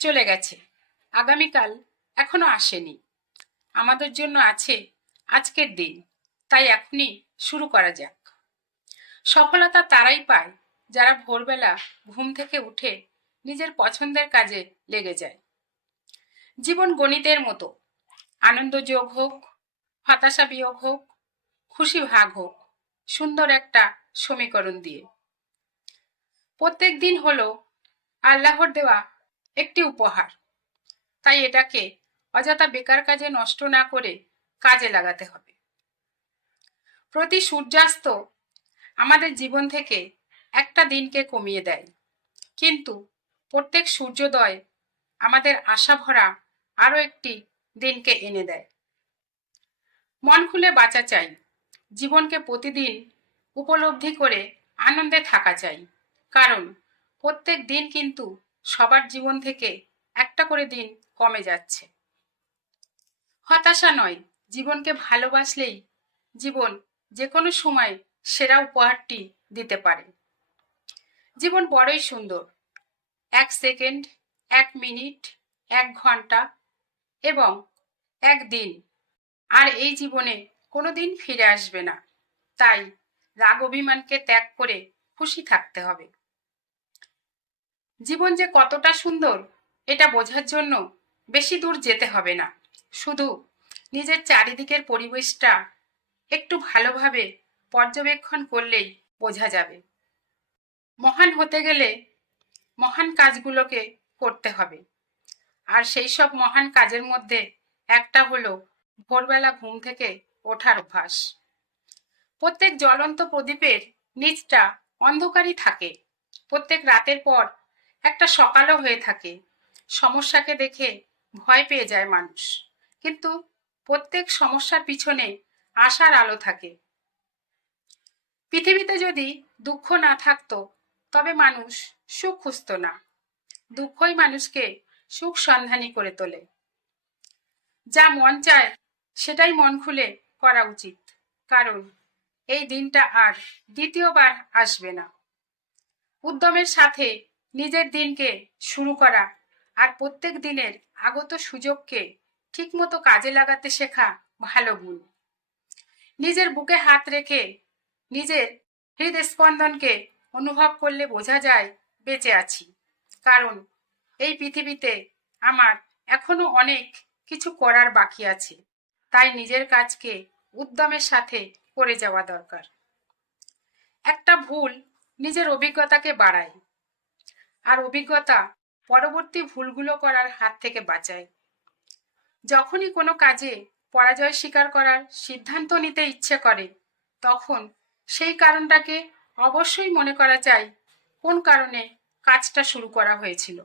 চলে গেছে, আগামীকাল এখনো আসেনি। আমাদের জন্য আছে আজকের দিন, তাই এখনই শুরু করা যাক। সফলতা তারাই পায় যারা ভোরবেলা ঘুম থেকে উঠে নিজের পছন্দের কাজে লেগে যায়। জীবন গণিতের মতো, আনন্দ যোগ হোক, হতাশা বিয়োগ হোক, খুশি ভাগ হোক, সুন্দর একটা সমীকরণ দিয়ে। প্রত্যেক দিন হলো আল্লাহর দেওয়া একটি উপহার, তাই এটাকে অযথা বেকার কাজে নষ্ট না করে কাজে লাগাতে হবে। প্রতি সূর্যাস্ত আমাদের জীবন থেকে একটা দিনকে কমিয়ে দেয়, কিন্তু প্রত্যেক সূর্যোদয় আমাদের আশা ভরা আরো একটি দিনকে এনে দেয়। মন খুলে বাঁচা চাই, জীবনকে প্রতিদিন উপলব্ধি করে আনন্দে থাকা চাই, কারণ প্রত্যেক দিন কিন্তু সবার জীবন থেকে একটা করে দিন কমে যাচ্ছে। হতাশা নয়, জীবনকে ভালোবাসলেই জীবন যে কোনো সময় সেরা উপহারটি দিতে পারে। জীবন বড়ই সুন্দর, এক সেকেন্ড, এক মিনিট, এক ঘন্টা এবং এক দিন আর এই জীবনে কোনোদিন ফিরে আসবে না। তাই রাগ অভিমানকে ত্যাগ করে খুশি থাকতে হবে। জীবন যে কতটা সুন্দর এটা বোঝার জন্য বেশি দূর যেতে হবে না, শুধু নিজের চারিদিকের পরিবেশটা একটু ভালোভাবে পর্যবেক্ষণ করলেই বোঝা যাবে। মহান হতে গেলে মহান কাজগুলোকে করতে হবে, আর সেই সব মহান কাজের মধ্যে একটা হলো ভোরবেলা ঘুম থেকে ওঠার অভ্যাস। প্রত্যেক জ্বলন্ত প্রদীপের নিচটা অন্ধকারই থাকে, প্রত্যেক রাতের পর একটা সকালও হয়ে থাকে। সমস্যাকে দেখে ভয় পেয়ে যায় মানুষ, কিন্তু প্রত্যেক সমস্যার পিছনে আশার আলো থাকে। পৃথিবীতে যদি দুঃখ না থাকতো তবে মানুষ সুখ খুঁজতো না, দুঃখই মানুষকে সুখ সন্ধানী করে তোলে। যা মন চায় সেটাই মন খুলে করা উচিত, কারণ এই দিনটা আর দ্বিতীয়বার আসবে না। উদ্যমের সাথে নিজের দিনকে শুরু করা আর প্রত্যেক দিনের আগত সুযোগকে ঠিকমতো কাজে লাগাতে শেখা ভালো গুণ। নিজের বুকে হাত রেখে নিজের হৃদস্পন্দনকে অনুভব করলে বোঝা যায় বেঁচে আছি, কারণ এই পৃথিবীতে আমার এখনো অনেক কিছু করার বাকি আছে। তাই নিজের কাজকে উদ্যমের সাথে করে যাওয়া দরকার। একটা ভুল নিজের অভিজ্ঞতাকে বাড়ায়, আর অভিজ্ঞতা পরবর্তী ভুলগুলো করার হাত থেকে বাঁচায়। যখনই কোনো কাজে পরাজয় স্বীকার করার সিদ্ধান্ত নিতে ইচ্ছে করে, তখন সেই কারণটাকে অবশ্যই মনে করা চাই কোন কারণে কাজটা শুরু করা হয়েছিল।